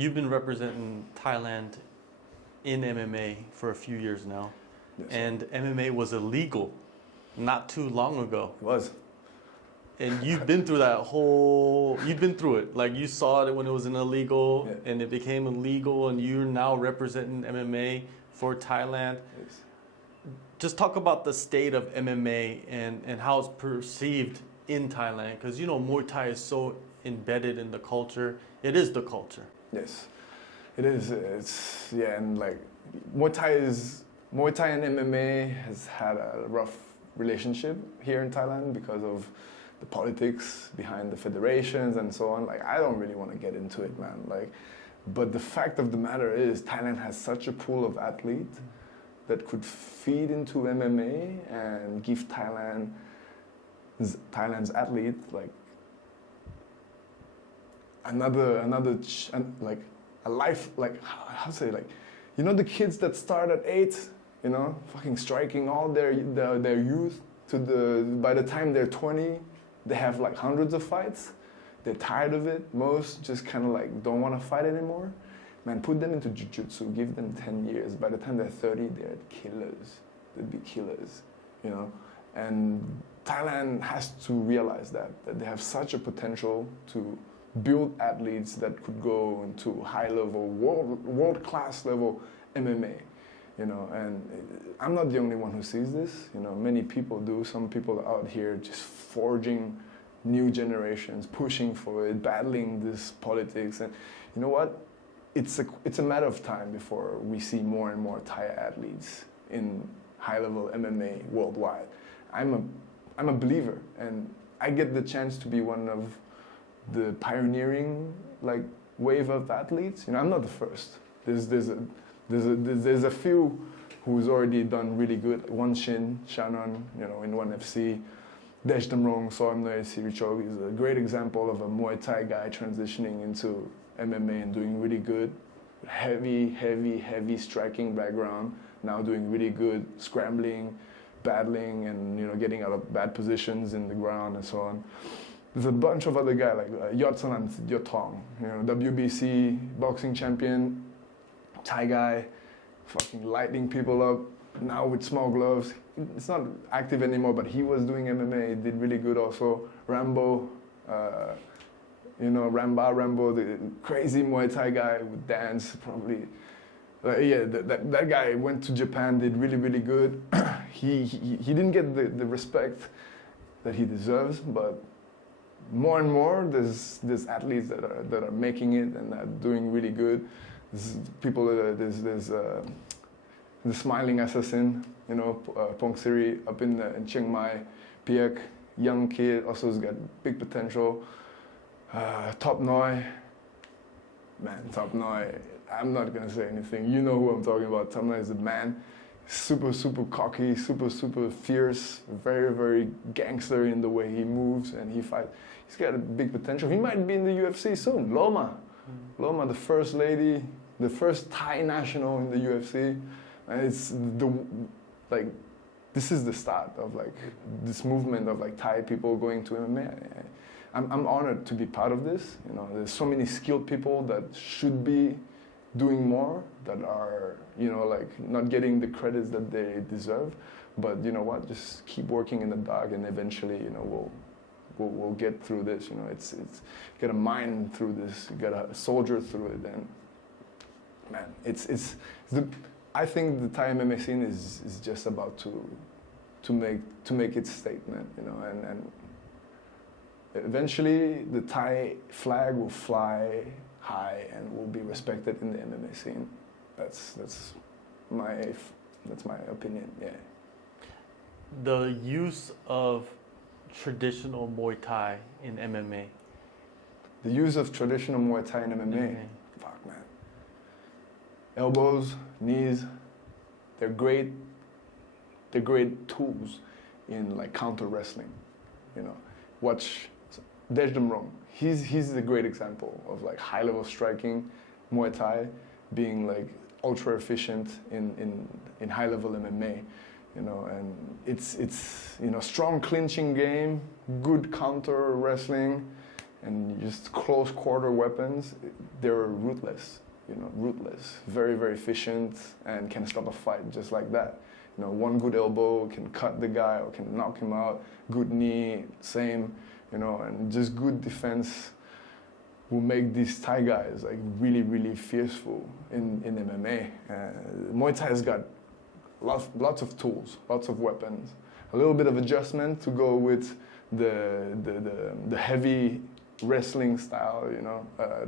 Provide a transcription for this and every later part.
you've been representing Thailand in MMA for a few years now, Yes. and MMA was illegal not too long ago. It was. And you've been through that whole, you've been through it. Like you saw it when it was an illegal, Yeah. and it became illegal, and you're now representing MMA for Thailand. Yes. Just talk about the state of MMA and how it's perceived in Thailand, because you know Muay Thai is so embedded in the culture. It is the culture. Yes, it is. It's yeah, and like Muay Thai and MMA has had a rough relationship here in Thailand because of the politics behind the federations and so on. Like I don't really want to get into it, man. Like, but the fact of the matter is Thailand has such a pool of athletes that could feed into MMA and give Thailand's athlete like like a life, like how to say, like, you know, the kids that start at 8, you know, fucking striking all their youth to by the time they're 20, they have like hundreds of fights. They're tired of it. Most just kind of like don't want to fight anymore. Man, put them into jiu-jitsu, give them 10 years. By the time they're 30, they're killers. They'd be killers, you know. And Thailand has to realize that they have such a potential to build athletes that could go into high-level, world-class level MMA, you know. And I'm not the only one who sees this, you know. Many people do. Some people out here just forging new generations, pushing for it, battling this politics. And you know what? It's a matter of time before we see more and more Thai athletes in high-level MMA worldwide. I'm a believer, and I get the chance to be one of the pioneering like wave of athletes. You know, I'm not the first. There's a few who's already done really good. One Shannon, you know, in ONE FC. TopNoi, TopNoi is a great example of a Muay Thai guy transitioning into MMA and doing really good. Heavy striking background. Now doing really good scrambling, battling, and you know, getting out of bad positions in the ground and so on. There's a bunch of other guys like Yotsanan Yotong, you know, WBC boxing champion, Thai guy, fucking lighting people up. Now with small gloves, it's not active anymore, but he was doing MMA. He did really good also. Rambo, you know, Rambo, the crazy Muay Thai guy would dance probably. Yeah, that guy went to Japan, did really good. he didn't get the respect that he deserves, but more and more there's athletes that are making it and are doing really good. There's people there's the Smiling Assassin, you know, Pong Siri up in Chiang Mai, Piek, young kid, also has got big potential. TopNoi, man, TopNoi, I'm not gonna say anything. You know who I'm talking about. TopNoi is a man, super cocky, super fierce, very gangster in the way he moves and he fights. He's got a big potential. He might be in the UFC soon. Loma, the first lady, the first Thai national in the UFC. And it's this is the start of like this movement of like Thai people going to MMA. I'm honored to be part of this. You know, there's so many skilled people that should be doing more, that are, you know, like not getting the credits that they deserve. But you know what? Just keep working in the dark, and eventually, you know, we'll get through this. You know, it's get a mind through this, get a soldier through it, and man, it's the. I think the Thai MMA scene is just about to make its statement, you know, and eventually the Thai flag will fly high and will be respected in the MMA scene. That's my opinion. Yeah. The use of traditional Muay Thai in MMA. The use of traditional Muay Thai in MMA. Fuck, man. Elbows, knees, they're great tools in like counter wrestling. You know, watch TopNoi. He's a great example of like high level striking, Muay Thai being like ultra efficient in high level MMA. You know, and it's you know, strong clinching game, good counter wrestling, and just close quarter weapons, they're ruthless. Ruthless, very, very efficient, and can stop a fight just like that. One good elbow can cut the guy or can knock him out. Good knee, same, and just good defense will make these Thai guys like really, really fearful in MMA. Muay Thai has got lots of tools, lots of weapons. A little bit of adjustment to go with the heavy wrestling style,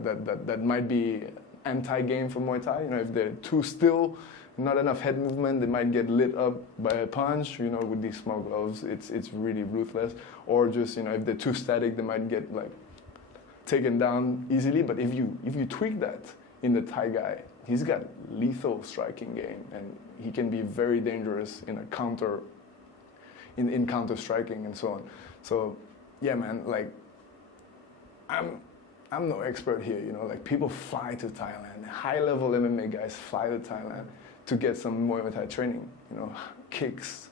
that might be anti-game for Muay Thai. If they're too still, not enough head movement, they might get lit up by a punch. With these small gloves, it's really ruthless. Or just if they're too static, they might get like taken down easily. But if you tweak that in the Thai guy, he's got lethal striking game, and he can be very dangerous in a counter striking and so on. So yeah, man, like I'm no expert here, like people fly to Thailand, high-level MMA guys fly to Thailand to get some Muay Thai training, kicks,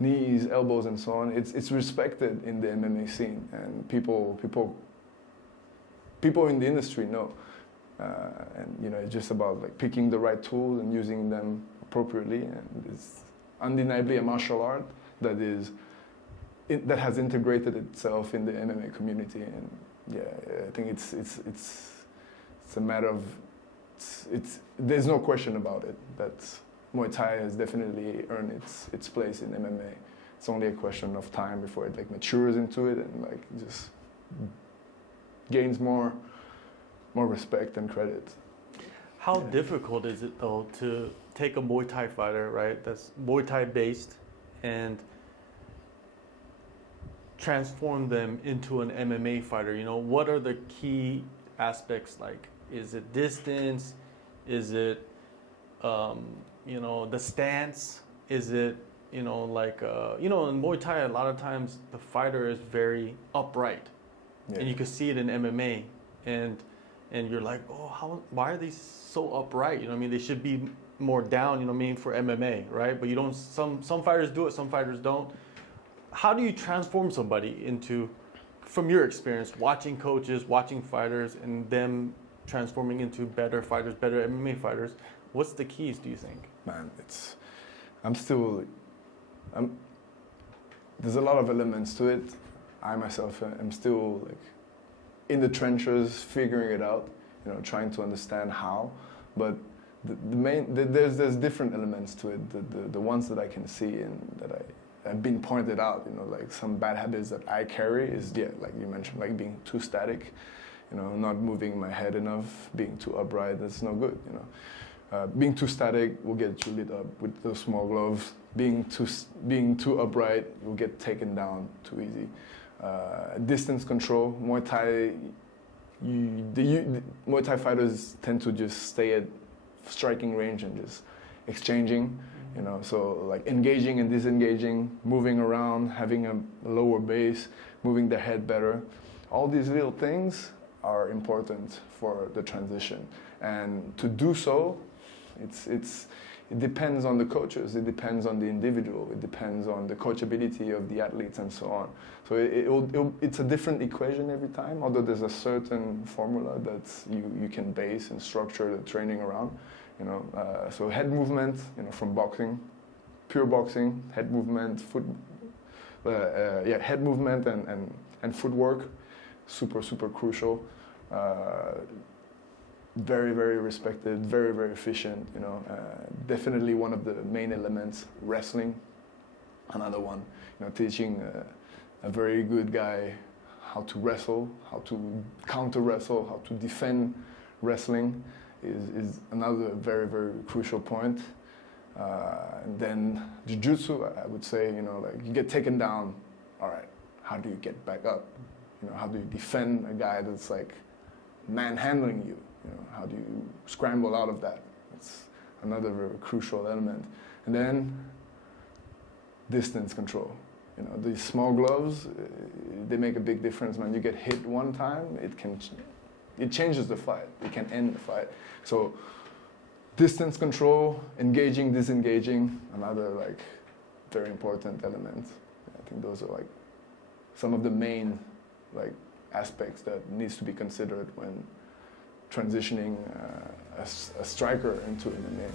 knees, elbows, and so on. It's respected in the MMA scene, and people in the industry know. And it's just about like picking the right tools and using them appropriately, and it's undeniably a martial art that has integrated itself in the MMA community. And yeah, I think it's a matter of there's no question about it that Muay Thai has definitely earned its place in MMA. It's only a question of time before it like matures into it and like just gains more respect and credit. How difficult is it though to take a Muay Thai fighter, right, that's Muay Thai based, and transform them into an MMA fighter? What are the key aspects? Like, is it distance? Is it, the stance? Is it, in Muay Thai, a lot of times the fighter is very upright, and you can see it in MMA, and you're like, oh, why are they so upright? They should be more down, for MMA, right? But you don't. Some fighters do it, some fighters don't. How do you transform somebody into, from your experience, watching coaches, watching fighters, and them transforming into better fighters, better MMA fighters? What's the keys, do you think? Man, there's a lot of elements to it. I myself am still like in the trenches, figuring it out, trying to understand how. But there's different elements to it. The ones that I can see and that have been pointed out, like some bad habits that I carry is, like you mentioned, like being too static, not moving my head enough, being too upright. That's no good, being too static will get you lit up with those small gloves. Being too upright will get taken down too easy. Distance control, Muay Thai. Muay Thai fighters tend to just stay at striking range and just exchanging. So like engaging and disengaging, moving around, having a lower base, moving the head better. All these little things are important for the transition. And to do so, it depends on the coaches, it depends on the individual, it depends on the coachability of the athletes and so on. So it's a different equation every time, although there's a certain formula that you can base and structure the training around. So head movement, from boxing, pure boxing, head movement, head movement and footwork, super crucial. Very, very respected, very, very efficient. Definitely one of the main elements. Wrestling, another one. Teaching a very good guy how to wrestle, how to counter wrestle, how to defend wrestling is another very, very crucial point. And then jiu-jitsu, I would say, like you get taken down, all right, how do you get back up? How do you defend a guy that's like manhandling you? How do you scramble out of that? It's another very crucial element. And then distance control. These small gloves, they make a big difference, man. You get hit one time, it changes the fight. It can end the fight. So distance control, engaging, disengaging, another like very important element. I think those are like some of the main like aspects that needs to be considered when transitioning a striker into MMA.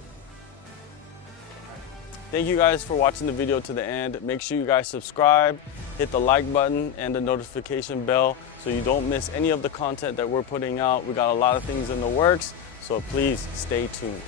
Thank you guys for watching the video to the end. Make sure you guys subscribe, hit the like button and the notification bell so you don't miss any of the content that we're putting out. We got a lot of things in the works, so please stay tuned.